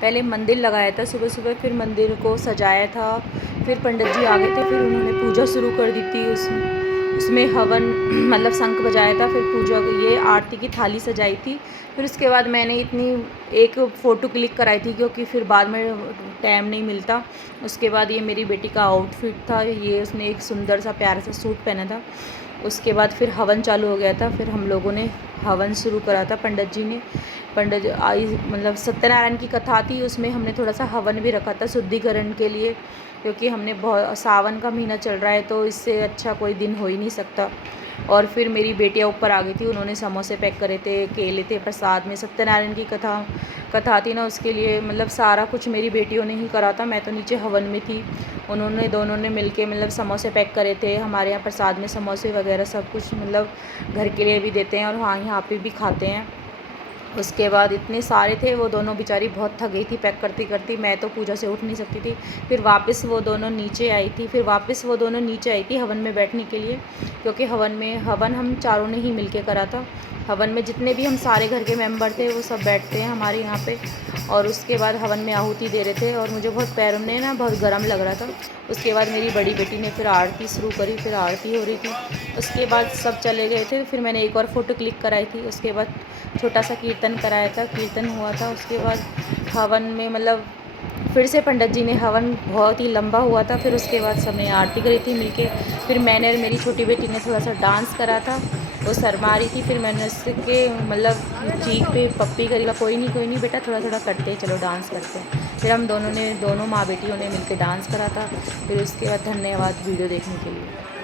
पहले मंदिर लगाया था सुबह सुबह, फिर मंदिर को सजाया था, फिर पंडित जी आ गए थे, फिर उन्होंने पूजा शुरू कर दी थी। उसमें हवन मतलब शंख बजाया था, फिर पूजा ये आरती की थाली सजाई थी। फिर उसके बाद मैंने इतनी एक फ़ोटो क्लिक कराई थी, क्योंकि फिर बाद में टाइम नहीं मिलता। उसके बाद ये मेरी बेटी का आउटफिट था, ये उसने एक सुंदर सा प्यारा सा सूट पहना था। उसके बाद फिर हवन चालू हो गया था, फिर हम लोगों ने हवन शुरू करा था। पंडित जी ने आई मतलब सत्यनारायण की कथा थी, उसमें हमने थोड़ा सा हवन भी रखा था शुद्धिकरण के लिए, क्योंकि हमने बहुत सावन का महीना चल रहा है, तो इससे अच्छा कोई दिन हो ही नहीं सकता। और फिर मेरी बेटियां ऊपर आ गई थी, उन्होंने समोसे पैक करे थे, केले थे प्रसाद में। सत्यनारायण की कथा थी ना, उसके लिए मतलब सारा कुछ मेरी बेटियों ने ही करा था, मैं तो नीचे हवन में थी। उन्होंने दोनों ने मिलके मतलब समोसे पैक करे थे। हमारे यहाँ प्रसाद में समोसे वगैरह सब कुछ मतलब घर के लिए भी देते हैं, और हाँ यहाँ पे भी खाते हैं। उसके बाद इतने सारे थे, वो दोनों बेचारी बहुत थक गई थी पैक करती करती, मैं तो पूजा से उठ नहीं सकती थी। फिर वापस वो दोनों नीचे आई थी हवन में बैठने के लिए, क्योंकि हवन हम चारों ने ही मिलके करा था। हवन में जितने भी हम सारे घर के मेंबर थे वो सब बैठते हैं हमारे यहाँ पे। और उसके बाद हवन में आहुति दे रहे थे, और मुझे बहुत पैरों में ना बहुत गर्म लग रहा था। उसके बाद मेरी बड़ी बेटी ने फिर आरती शुरू करी, फिर आरती हो रही थी। उसके बाद सब चले गए थे, फिर मैंने एक और फ़ोटो क्लिक कराई थी। उसके बाद छोटा सा कीर्तन कराया था, कीर्तन हुआ था। उसके बाद हवन में मतलब फिर से पंडित जी ने हवन बहुत ही लंबा हुआ था। फिर उसके बाद सबने आरती करी थी मिलके। फिर मैंने और मेरी छोटी बेटी ने थोड़ा सा डांस करा था, वो शर्मा रही थी। फिर मैंने उसके मतलब चीख पे पप्पी करी, कोई नहीं बेटा, थोड़ा थोड़ा करते हैं, चलो डांस करते हैं। फिर हम दोनों माँ बेटियों ने मिलकर डांस करा था। फिर उसके बाद धन्यवाद वीडियो देखने के लिए।